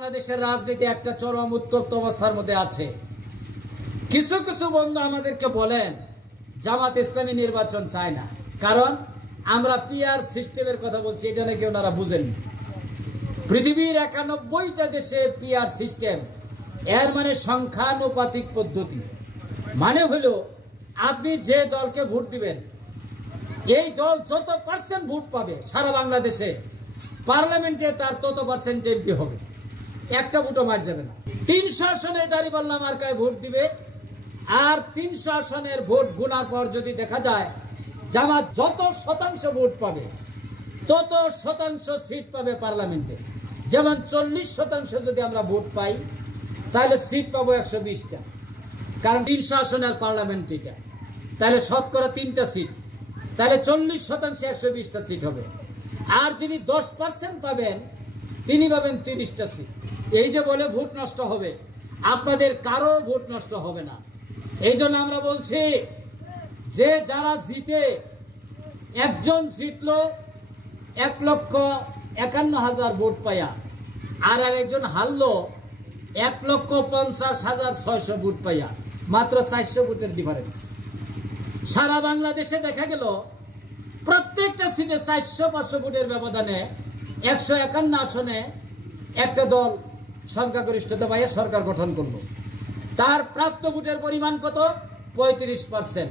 বাংলাদেশের রাজনীতি একটা চরম উত্তপ্ত অবস্থার মধ্যে আছে। কিছু কিছু বন্ধু আমাদেরকে বলেন জামাত ইসলামী নির্বাচন চায় না, কারণ আমরা পিআর সিস্টেমের কথা বলছি। এটা নাকি ওনারা বুঝেননি। পৃথিবীর 91টা দেশে পিআর সিস্টেম, এর মানে সংখ্যানুপাতিক পদ্ধতি। মানে হলো আপনি যে দলকে ভোট দিবেন, এই দল যত পার্সেন্ট ভোট পাবে সারা বাংলাদেশে পার্লামেন্টে তার তত পার্সেন্ট এমপি হবে, একটা ভোটও মার যাবে না। 300 আসনে দাঁড়িপাল্লা মার্কায় ভোট দিবে, আর 300 আসনের ভোট গুনার পর যদি দেখা যায় জামাত যত শতাংশ ভোট পাবে তত শতাংশ সিট পাবে পার্লামেন্টে। যেমন 40% যদি আমরা ভোট পাই তাহলে সিট পাবো 120টা, কারণ 300 আসনের পার্লামেন্ট এটা, তাহলে শতকরা 3টা সিট, তাহলে 40% 120টা সিট হবে। আর যিনি 10% পাবেন তিনি পাবেন 30টা সিট। এই যে বলে ভোট নষ্ট হবে, আপনাদের কারো ভোট নষ্ট হবে না। এই জন্য আমরা বলছি যে যারা জিতে, একজন জিতলো 1,51,000 ভোট পাইয়া, আর একজন হারলো 1,50,600 ভোট পাইয়া, মাত্র 400 ভোটের ডিফারেন্স। সারা বাংলাদেশে দেখা গেল প্রত্যেকটা সিটে 400-500 ভোটের ব্যবধানে 151 আসনে একটা দল সংখ্যাগরিষ্ঠতা পাইয়া সরকার গঠন করলো। তার প্রাপ্ত ভোটের পরিমাণ কত? 35%।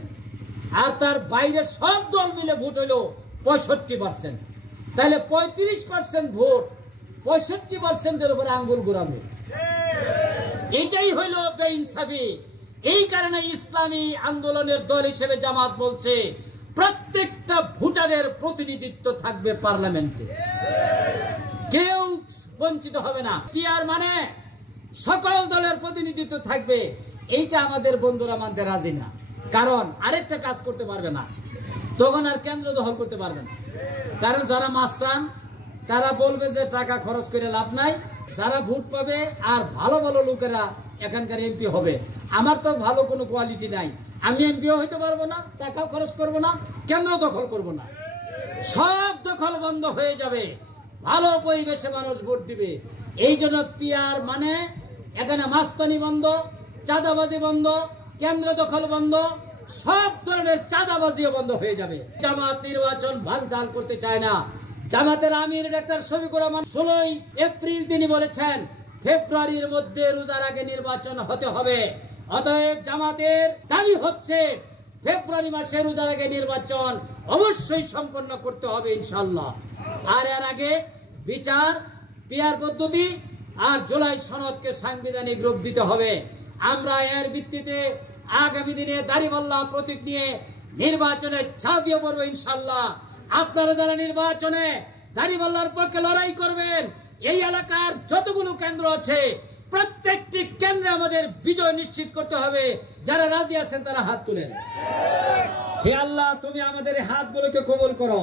আর তার বাইরে সব দল মিলে ভোট হইল 65%। তাহলে 35% ভোট 65%-এর উপরে আঙ্গুল ঘুরাবে, এটাই হইল বেইনসাফি। এই কারণে ইসলামী আন্দোলনের দল হিসেবে জামাত বলছে প্রত্যেকটা ভোটারের প্রতিনিধিত্ব থাকবে পার্লামেন্টে, কেউ বঞ্চিত হবে না। পিআর মানে সকল দলের প্রতিনিধিত্ব থাকবে, এইটা আমাদের বন্ধুরা মানতে রাজি না। কারণ আরেকটা কাজ করতে পারবে না, তখন আর কেন্দ্র দখল করতে পারবে না। কারণ যারা মাস্তান তারা বলবে যে টাকা খরচ করে লাভ নাই, যারা ভোট পাবে আর ভালো ভালো লোকেরা এখানকার এমপি হবে। আমার তো ভালো কোনো কোয়ালিটি নাই, আমি এমপিও হইতে পারবো না, টাকাও খরচ করব না, কেন্দ্র দখল করব না। সব দখল বন্ধ হয়ে যাবে, ভালো পরিবেশে মানুষ ভোট দিবে। এই জন্য পিআর মানে এখানে মাস্তানি বন্ধ, চাঁদাবাজি বন্ধ, কেন্দ্র দখল বন্ধ, সব ধরনের চাঁদাবাজিও বন্ধ হয়ে যাবে। জামাত নির্বাচন ভাঙচাল করতে চায় না। জামাতের আমির ডাক্তার শফিকুর রহমান 16 এপ্রিল তিনি বলেছেন ফেব্রুয়ারির মধ্যে রোজার আগে নির্বাচন হতে হবে। অতএব জামাতের দাবি হচ্ছে ফেব্রুয়ারি মাসে রোজার আগে নির্বাচন অবশ্যই সম্পন্ন করতে হবে ইনশাআল্লাহ। আর এর আগে বিচার, পিআর পদ্ধতি আর জুলাই সনদকে সাংবিধানিক রূপ দিতে হবে। আমরা এর ভিত্তিতে আগামী দিনে দাড়িপাল্লা প্রতীক নিয়ে নির্বাচনে ঝাঁপিয়ে পড়বো ইনশাআল্লাহ। আপনারা যারা নির্বাচনে দাড়িপাল্লার পক্ষে লড়াই করবেন, এই এলাকার যতগুলো কেন্দ্র আছে প্রত্যেকটি কেন্দ্রে আমাদের বিজয় নিশ্চিত করতে হবে। যারা রাজি আছেন তারা হাত তুলেন। হে আল্লাহ, তুমি আমাদের হাতগুলোকে কবুল করো।